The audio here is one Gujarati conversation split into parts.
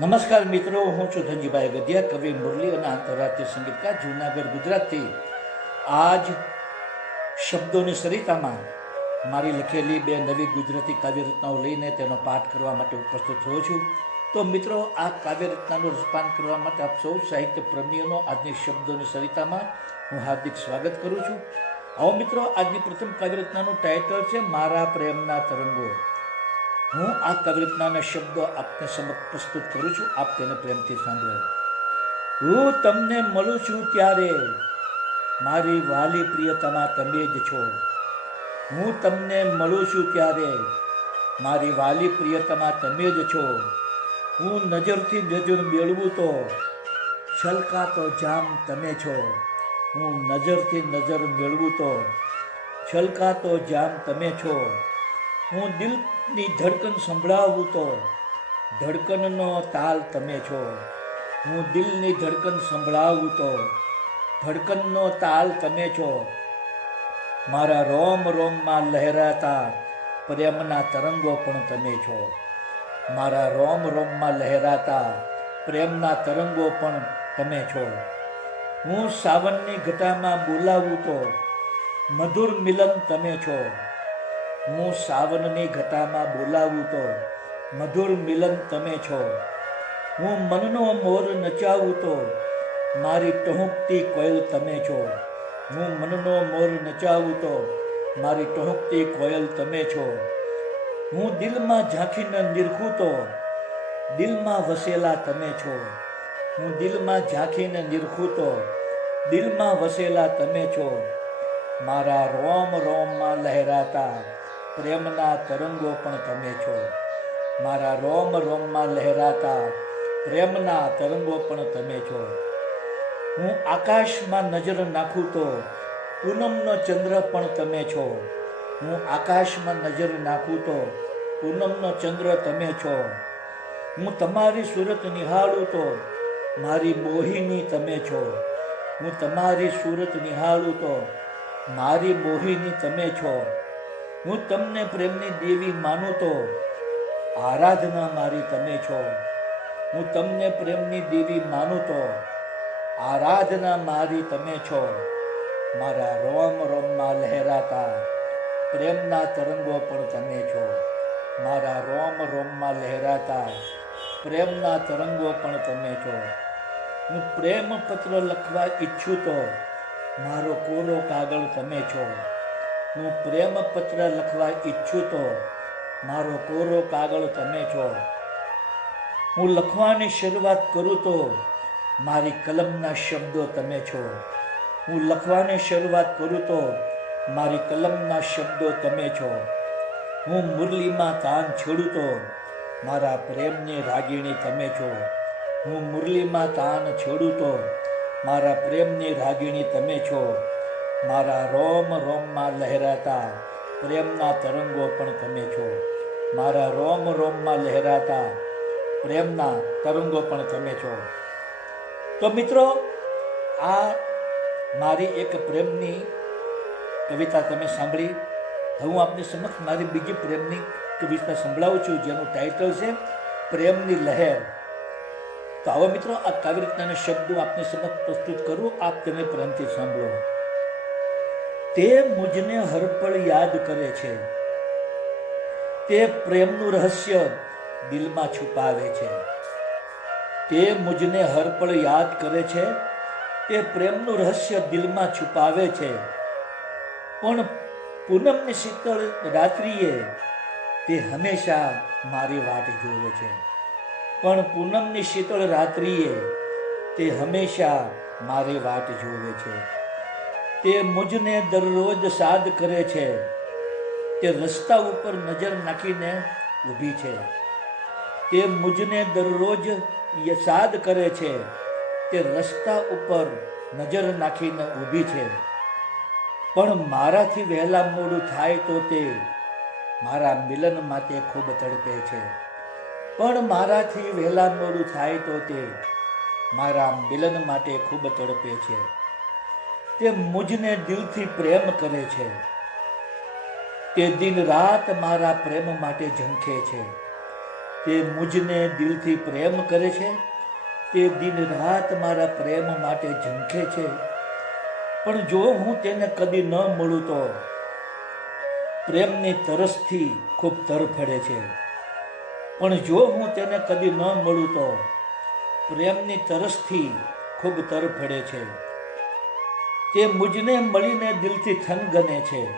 નમસ્કાર મિત્રો, હું છું ધનજીભાઈ ગઢિયા, કવિ મુરલી અને આંતરરાષ્ટ્રીય સંગીતકાર, જૂનાગઢ, ગુજરાતથી. આજ શબ્દોની સરિતામાં મારી લખેલી બે નવી ગુજરાતી કાવ્યરચનાઓ લઈને તેનો પાઠ કરવા માટે ઉપસ્થિત થયો છું. તો મિત્રો, આ કાવ્યરચનાનું રસપાન કરવા માટે આપ સૌ સાહિત્ય પ્રેમીઓનો આજની શબ્દોની સરિતામાં હું હાર્દિક સ્વાગત કરું છું. આવો મિત્રો, આજની પ્રથમ કાવ્યરચનાનું ટાઇટલ છે, મારા પ્રેમના તરંગો. હું આ કવિરચનાના શબ્દો આપને સમક્ષ પ્રસ્તુત કરું છું. આપ તેને પ્રેમથી સાંભળો. હું તમને મળું છું ત્યારે મારી વાલી પ્રિયતમા તમે જ છો. હું તમને મળું છું ત્યારે મારી વાલી પ્રિયતમા તમે જ છો. હું નજરથી નજર મેળવું તો છલકાતો જામ તમે છો. હું નજરથી નજર મેળવું તો છલકાતો જામ તમે છો. હું દિલની ધડકન સંભળાવું તો ધડકનનો તાલ તમે છો. હું દિલની ધડકન સંભળાવું તો ધડકનનો તાલ તમે છો. મારા રોમ રોમમાં લહેરાતા પ્રેમના તરંગો પણ તમે છો. મારા રોમ રોમમાં લહેરાતા પ્રેમના તરંગો પણ તમે છો. હું સાવનની ઘટામાં બોલાવું તો મધુર મિલન તમે છો. હું સાવનની ઘટામાં બોલાવું તો, મધુર મિલન તમે છો. હું મનનો મોર નચાવું તો, મારી ટહુકતી કોયલ તમે છો. હું મનનો મોર નચાવું તો, મારી ટહુકતી કોયલ તમે છો. હું દિલમાં ઝાંખીને નિરખું તો, દિલમાં વસેલા તમે છો. હું દિલમાં ઝાંખીને નિરખું તો, દિલમાં વસેલા તમે છો. મારા રોમ રોમમાં લહેરાતા પ્રેમના તરંગો પણ તમે છો. મારા રોમ રોમમાં લહેરાતા પ્રેમના તરંગો પણ તમે છો. હું આકાશમાં નજર નાખું તો પૂનમનો ચંદ્ર પણ તમે છો. હું આકાશમાં નજર નાખું તો પૂનમનો ચંદ્ર તમે છો. હું તમારી સુરત નિહાળું તો મારી મોહિની તમે છો. હું તમારી સુરત નિહાળું તો મારી મોહિની તમે છો. હું તમને પ્રેમની દેવી માનું તો, આરાધના મારી તમે છો. હું તમને પ્રેમની દેવી માનું તો, આરાધના મારી તમે છો. મારા રોમ રોમમાં લહેરાતા પ્રેમના તરંગો પણ તમે છો. મારા રોમ રોમમાં લહેરાતા પ્રેમના તરંગો પણ તમે છો. હું પ્રેમ પત્ર લખવા ઈચ્છું તો, મારો કોરો કાગળ તમે છો. હું પ્રેમ પત્ર લખવા ઈચ્છું તો મારો કોરો કાગળ તમે છો. હું લખવાની શરૂઆત કરું તો મારી કલમના શબ્દો તમે છો. હું લખવાની શરૂઆત કરું તો મારી કલમના શબ્દો તમે છો. હું મુરલીમાં કાન છોડું તો મારા પ્રેમની રાગીણી તમે છો. હું મુરલીમાં તાન છોડું તો મારા પ્રેમની રાગીણી તમે છો. મારા રોમ રોમમાં લહેરાતા પ્રેમના તરંગો પણ તમે છો. મારા રોમ રોમમાં લહેરાતા પ્રેમના તરંગો પણ તમે છો. તો મિત્રો, આ મારી એક પ્રેમની કવિતા તમે સાંભળી. હું આપની સમક્ષ મારી બીજી પ્રેમની કવિતા સંભળાવું છું, જેનું ટાઇટલ છે પ્રેમની લહેર. તો આવો મિત્રો, આ કાવ્ય રચનાના શબ્દો આપની સમક્ષ પ્રસ્તુત કરું. આપ તમે પ્રેમથી સાંભળો. તે મુજને હરપળ યાદ કરે છે. તે પ્રેમનું રહસ્ય દિલમાં છુપાવે છે. તે મુજને હરપળ યાદ કરે છે. તે પ્રેમનું રહસ્ય દિલમાં છુપાવે છે. પણ પૂનમની શીતળ રાત્રિએ તે હંમેશા મારી વાટ જોવે છે. પણ પૂનમની શીતળ રાત્રિએ તે હંમેશા મારી વાટ જોવે છે. તે મુજને દરરોજ સાદ કરે છે. તે રસ્તા ઉપર નજર નાખીને ઊભી છે. તે મુજને દરરોજ સાદ કરે છે. તે રસ્તા ઉપર નજર નાખીને ઊભી છે. પણ મારાથી વહેલા મોડું થાય તો તે મારા મિલન માટે ખૂબ તડપે છે. પણ મારાથી વહેલા મોડું થાય તો તે મારા મિલન માટે ખૂબ તડપે છે. તે મુજને દિલથી પ્રેમ કરે છે. તે દિન રાત મારા પ્રેમ માટે ઝંખે છે. તે મુજને દિલથી પ્રેમ કરે છે. તે દિન રાત મારા પ્રેમ માટે ઝંખે છે. પણ જો હું તેને કદી ન મળું તો પ્રેમની તરસથી ખૂબ તરફડે છે. પણ જો હું તેને કદી ન મળું તો પ્રેમની તરસથી ખૂબ તરફડે છે. તે મુજને મળીને દિલથી થન ગને છે.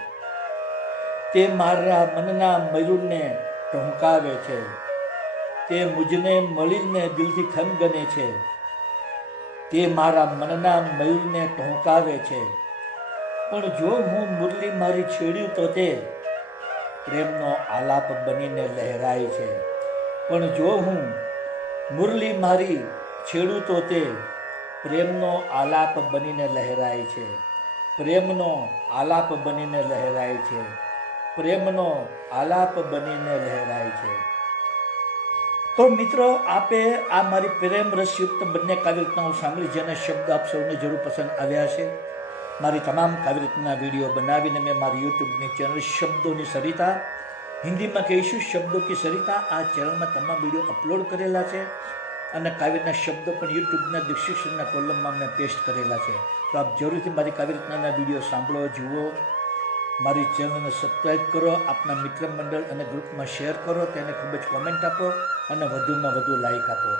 તે મારા મનના મયુરને ટહુકાવે છે. તે મુજને મળીને દિલથી થન ગને છે. તે મારા મનના મયુરને ટહુકાવે છે. પણ જો હું મુરલી મારી છેડ્યું તો તે પ્રેમનો આલાપ બનીને લહેરાય છે. પણ જો હું મુરલી મારી છેડું તો તે પ્રેમનો આલાપ બનીને લહેરાય છે. પ્રેમનો આલાપ બનીને લહેરાય છે. પ્રેમનો આલાપ બનીને લહેરાય છે. તો મિત્રો, આપે આ મારી પ્રેમ રસયુક્ત બંને કાવ્ય રચનાઓ સાંભળી, જેને શબ્દ આપ સૌને જરૂર પસંદ આવ્યા છે મારી તમામ કાવ્ય રચના વીડિયો બનાવીને મેં મારી યુટ્યુબની ચેનલ શબ્દોની સરિતા, હિન્દીમાં કહીશું શબ્દો કી સરિતા, આ ચેનલમાં તમામ વીડિયો અપલોડ કરેલા છે. અને કાવ્યના શબ્દો પણ યુટ્યુબના ડિસ્ક્રિપ્શનના કોલમમાં મેં પેસ્ટ કરેલા છે. તો આપ જરૂરથી મારી કાવ્ય રચનાના વીડિયો સાંભળો, જુઓ. મારી ચેનલને સબસ્ક્રાઈબ કરો, આપના મિત્ર મંડળ અને ગ્રુપમાં શેર કરો, તેને ખૂબ જ કોમેન્ટ આપો અને વધુમાં વધુ લાઇક આપો.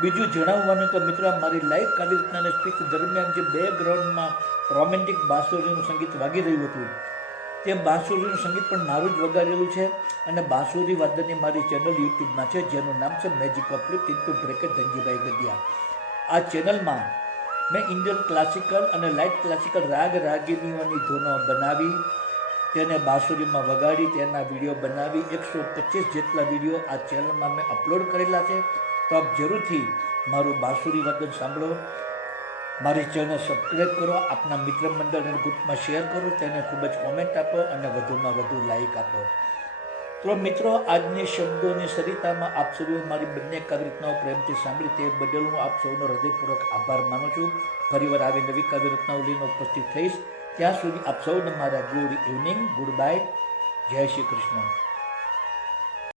બીજું જણાવવાનું કે મિત્રો મારી લાઈવ કાવ્ય રચનાને સ્પીચ દરમિયાન જે બેકગ્રાઉન્ડમાં રોમેન્ટિક બાંસુરીનું સંગીત વાગી રહ્યું હતું તે બાંસુરીનું સંગીત પણ મારું જ વગાડેલું છે. અને બાંસુરી વાદનની મારી ચેનલ યુટ્યુબમાં છે, જેનું નામ છે magic of lip into bracket Dhanjibhai Gadhiya. આ ચેનલમાં મેં ઇન્ડિયન ક્લાસિકલ અને લાઇટ ક્લાસિકલ રાગ રાગિનીઓની ધૂનો બનાવી, તેને બાંસુરીમાં વગાડી, તેના વીડિયો બનાવી, એકસો પચીસ જેટલા વીડિયો આ ચેનલમાં મેં અપલોડ કરેલા છે. તો આપ જરૂરથી મારું બાંસુરી વાદન સાંભળો. મારી ચેનલ સબસ્ક્રાઈબ કરો, આપના મિત્ર મંડળ અને ગ્રુપમાં શેર કરો, તેને ખૂબ જ કોમેન્ટ આપો અને વધુમાં વધુ લાઈક આપો. તો મિત્રો, આજની શબ્દોની સરિતામાં આપ સૌએ મારી બંને કાવ્ય રચનાઓ પ્રેમથી સાંભળી તે બદલ હું આપ સૌનો હૃદયપૂર્વક આભાર માનું છું. ફરીવાર આવી નવી કાવ્ય રચનાઓ લઈને ઉપસ્થિત થઈશ. ત્યાં સુધી આપ સૌને મારા ગુડ ઇવનિંગ ગુડ બાય જય શ્રી કૃષ્ણ.